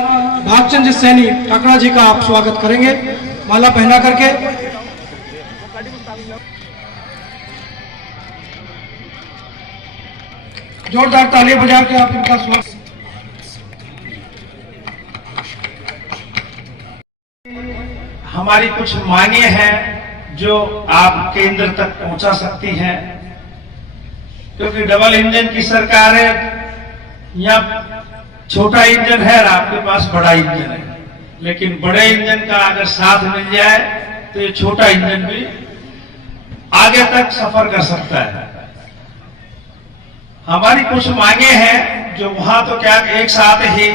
भागचंद सैनी काकड़ा जी का आप स्वागत करेंगे माला पहना करके। जोरदार ताली बजा के आप इनका स्वागत। हमारी कुछ मांगे हैं जो आप केंद्र तक पहुंचा सकती हैं, क्योंकि डबल इंजन की सरकार है, यहाँ छोटा इंजन है और आपके पास बड़ा इंजन है, लेकिन बड़े इंजन का अगर साथ मिल जाए तो ये छोटा इंजन भी आगे तक सफर कर सकता है। हमारी कुछ मांगे हैं जो वहां तो क्या एक साथ ही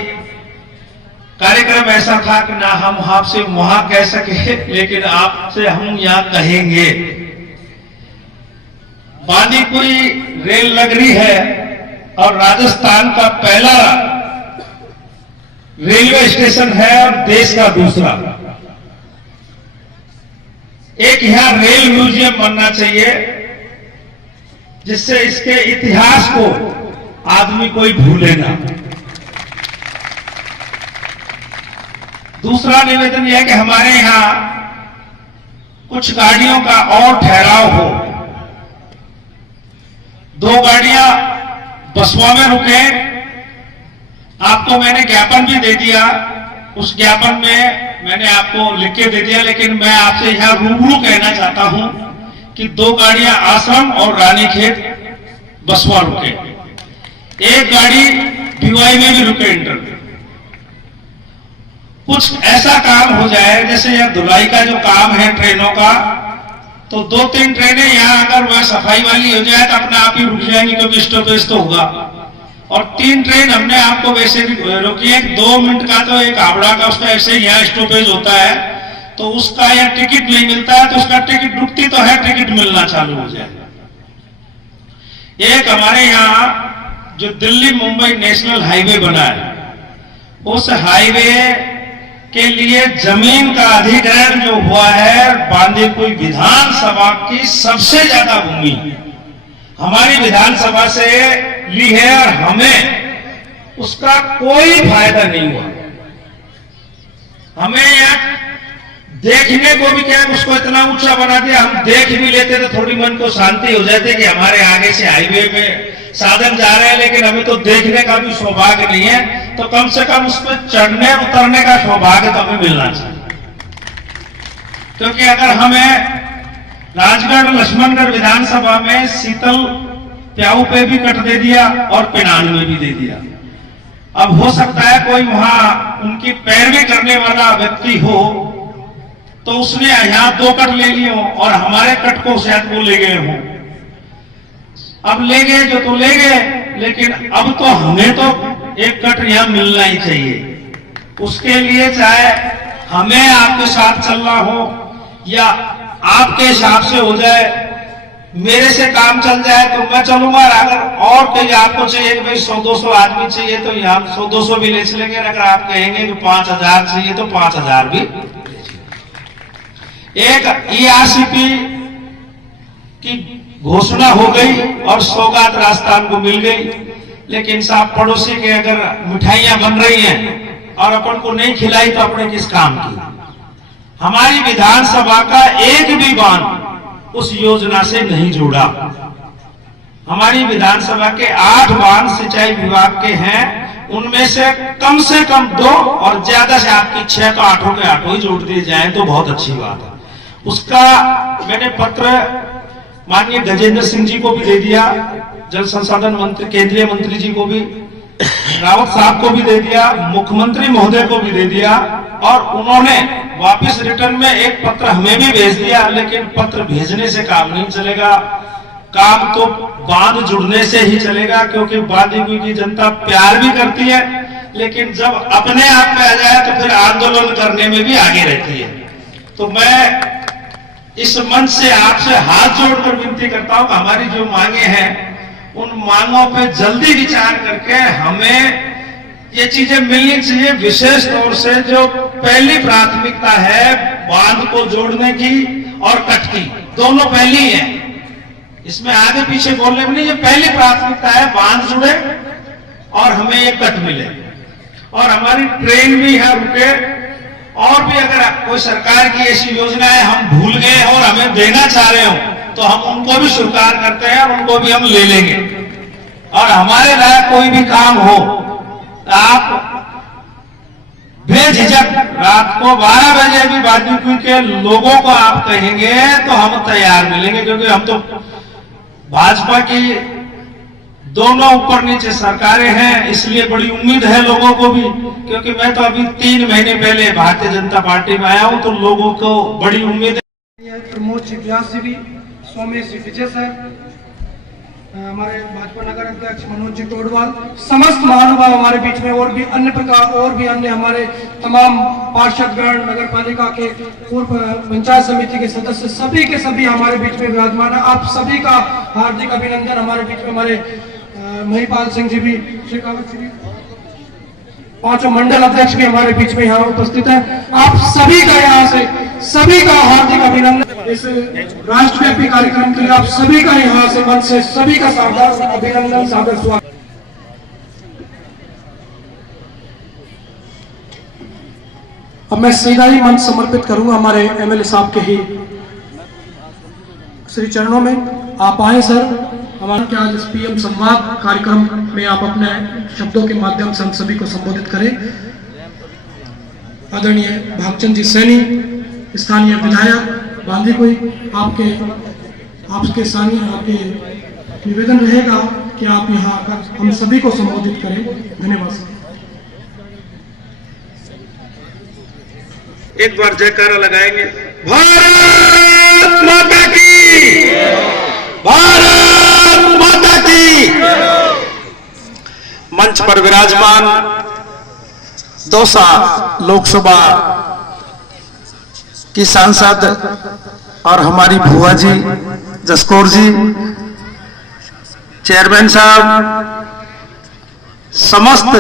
कार्यक्रम ऐसा था कि ना हम आपसे वहां कह सके, लेकिन आपसे हम यहां कहेंगे। बांदीकुई रेल नगरी है और राजस्थान का पहला रेलवे स्टेशन है और देश का दूसरा। एक यहां रेल म्यूजियम बनना चाहिए जिससे इसके इतिहास को आदमी कोई भूले ना। दूसरा निवेदन यह है कि हमारे यहां कुछ गाड़ियों का और ठहराव हो। 2 गाड़ियां बसवा में रुके। आपको मैंने ज्ञापन भी दे दिया, उस ज्ञापन में मैंने आपको लिख के दे दिया, लेकिन मैं आपसे यहां रूबरू कहना चाहता हूं कि 2 गाड़ियां आश्रम और रानीखेत बसवा रुके, 1 गाड़ी भिवाई में भी रुके इंटर। कुछ ऐसा काम हो जाए जैसे यह धुलाई का जो काम है ट्रेनों का, तो 2-3 ट्रेनें यहां अगर वह सफाई वाली हो जाए तो अपने आप ही रुक जाएंगी, क्योंकि स्टॉपेज तो होगा। और 3 ट्रेन हमने आपको वैसे भी रोकी है, 2 मिनट का तो एक हावड़ा का उसका ऐसे यहाँ स्टॉपेज होता है, तो उसका यह टिकट नहीं मिलता है, तो उसका टिकट रुकती तो है, टिकट मिलना चालू हो जाए। एक हमारे यहाँ जो दिल्ली मुंबई नेशनल हाईवे बना है, उस हाईवे के लिए जमीन का अधिग्रहण जो हुआ है बांदीकुई विधानसभा की सबसे ज्यादा भूमि हमारी विधानसभा से ली है और हमें उसका कोई फायदा नहीं हुआ। हमें यहाँ देखने को भी क्या उसको इतना ऊंचा बना दिया, हम देख भी लेते तो थोड़ी मन को शांति हो जाती कि हमारे आगे से हाईवे में साधन जा रहे हैं, लेकिन हमें तो देखने का भी सौभाग्य नहीं है, तो कम से कम उस पर चढ़ने उतरने का सौभाग्य तो हमें मिलना चाहिए। क्योंकि अगर हमें राजगढ़ लक्ष्मणगढ़ विधानसभा में शीतल प्याऊ पे भी कट दे दिया और पिनान में भी दे दिया, अब हो सकता है कोई वहां उनकी पैरवी करने वाला व्यक्ति हो तो उसने यहां 2 कट ले लिए हो और हमारे कट को शायद वो ले गए हो। अब ले गए जो तो ले गए, लेकिन अब तो हमें तो एक कट यहां मिलना ही चाहिए। उसके लिए चाहे हमें आपके साथ चलना हो या आपके हिसाब से हो जाए, मेरे से काम चल जाए तो मैं चलूंगा। अगर और कोई आपको चाहिए कि भाई 100-200 आदमी चाहिए तो यहाँ 100-200 भी ले चलेंगे। अगर आप कहेंगे कि 5000 चाहिए तो 5000 भी। एक ERCP की घोषणा हो गई और सौगात राजस्थान को मिल गई, लेकिन साहब पड़ोसी के अगर मिठाइयां बन रही हैं और अपन को नहीं खिलाई तो अपने किस काम की। हमारी विधानसभा का एक भी बांध उस योजना से नहीं जुड़ा। हमारी विधानसभा के 8 बांध सिंचाई विभाग के हैं, उनमें से कम 2 और ज्यादा से आपकी 6 तो 8 के 8 ही जोड़ दिए जाएं तो बहुत अच्छी बात है। उसका मैंने पत्र माननीय गजेंद्र सिंह जी को भी दे दिया, जल संसाधन मंत्री केंद्रीय मंत्री जी को भी, रावत साहब को भी दे दिया, मुख्यमंत्री महोदय को भी दे दिया, और उन्होंने वापस रिटर्न में एक पत्र हमें भी भेज दिया। लेकिन पत्र भेजने से काम नहीं चलेगा, काम तो बांध जुड़ने से ही चलेगा, क्योंकि बांदीकुई की जनता प्यार भी करती है, लेकिन जब अपने आप में आ जाए तो फिर आंदोलन करने में भी आगे रहती है। तो मैं इस मंच से आपसे हाथ जोड़कर विनती करता हूं कि हमारी जो मांगे हैं उन मांगों पे जल्दी विचार करके हमें ये चीजें मिलनी चाहिए। विशेष तौर से जो पहली प्राथमिकता है बांध को जोड़ने की और कट की, दोनों पहली है, इसमें आगे पीछे बोलने में नहीं। ये पहली प्राथमिकता है बांध जुड़े और हमें ये कट मिले। और हमारी ट्रेन भी यहाँ रुके, और भी अगर कोई सरकार की ऐसी योजनाएं हम भूल गए और हमें देना चाह रहे हो तो हम उनको भी स्वीकार करते हैं और उनको भी हम ले लेंगे। और हमारे लायक कोई भी काम हो आप बेझिझक रात को 12 बजे भी बाजीपुर के लोगों को आप कहेंगे तो हम तैयार मिलेंगे, क्योंकि हम तो भाजपा की दोनों ऊपर नीचे सरकारें हैं, इसलिए बड़ी उम्मीद है लोगों को भी। क्योंकि मैं तो अभी 3 महीने पहले भारतीय जनता पार्टी में आया हूं, तो लोगों को बड़ी उम्मीद है। प्रमोद जी व्यास जी भी, स्वामी श्री विजय सर, हमारे भाजपा नगर अध्यक्ष मनोज जी टोडवाल, समस्त महानुभाव हमारे बीच में, और भी अन्य प्रकार और भी अन्य हमारे तमाम पार्षदगण, नगर पालिका के पूर्व पंचायत समिति के सदस्य, सभी के सभी हमारे बीच में विराजमान है। आप सभी का हार्दिक अभिनंदन। हमारे बीच में हमारे महिपाल सिंह जी भी, शेखावत जी भी, 5 मंडल अध्यक्ष भी हमारे बीच में यहाँ उपस्थित है। आप सभी का यहाँ से सभी का हार्दिक अभिनंदन। इस राष्ट्रव्यापी कार्यक्रम के लिए आप सभी का यहाँ से मन से सभी का सादर अभिनंदन, सादर स्वागत। अब मैं सीधा ही मंच समर्पित करूंगा हमारे एमएलए साहब के ही श्री चरणों में। आप आए सर, हमारे क्या आज पीएम संवाद कार्यक्रम में आप अपने शब्दों के माध्यम से हम सभी को संबोधित करें। आदरणीय भागचंद जी सैनी, स्थानीय विधायक बांदीकुई, आपके स्थानीय आपके निवेदन रहेगा कि आप यहाँ आकर हम सभी को संबोधित करें। धन्यवाद सर। एक बार जयकारा लगाएंगे। भारत माता की, भारत माता की। मंच पर विराजमान दौसा लोकसभा की सांसद और हमारी भुआ जी जसकौर जी, चेयरमैन साहब, समस्त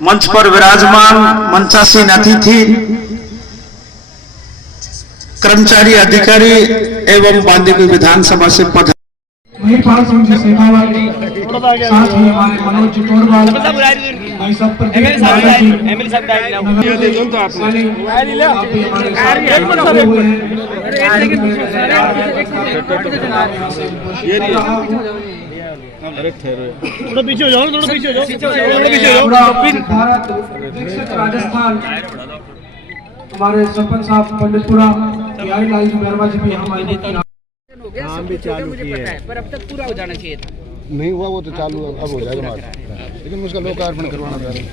मंच पर विराजमान मंचासीन अतिथि, कर्मचारी, अधिकारी एवं बांदीकुई विधानसभा से पद महिपाल सिंह जी शेखावत, साथ ही हमारे मनोज जी टोडवाल, भाई सब प्रदीप नागर जी, आप भी हमारे साथ जुड़े हुए हैं। थोड़ा पीछे हो जाओ, थोड़ा पीछे हो जाओ, भारत दीक्षित राजस्थान, हमारे सरपंच साहब पंडितपुरा बिहारी लाल जी मेहरबा जी भी हमारे काम भी चालू किए हैं, पर अब तक पूरा हो जाना चाहिए था। नहीं हुआ, वो तो चालू अब हो जाएगा, लेकिन उसका लोकार्पण करवाना चाह रहे हैं।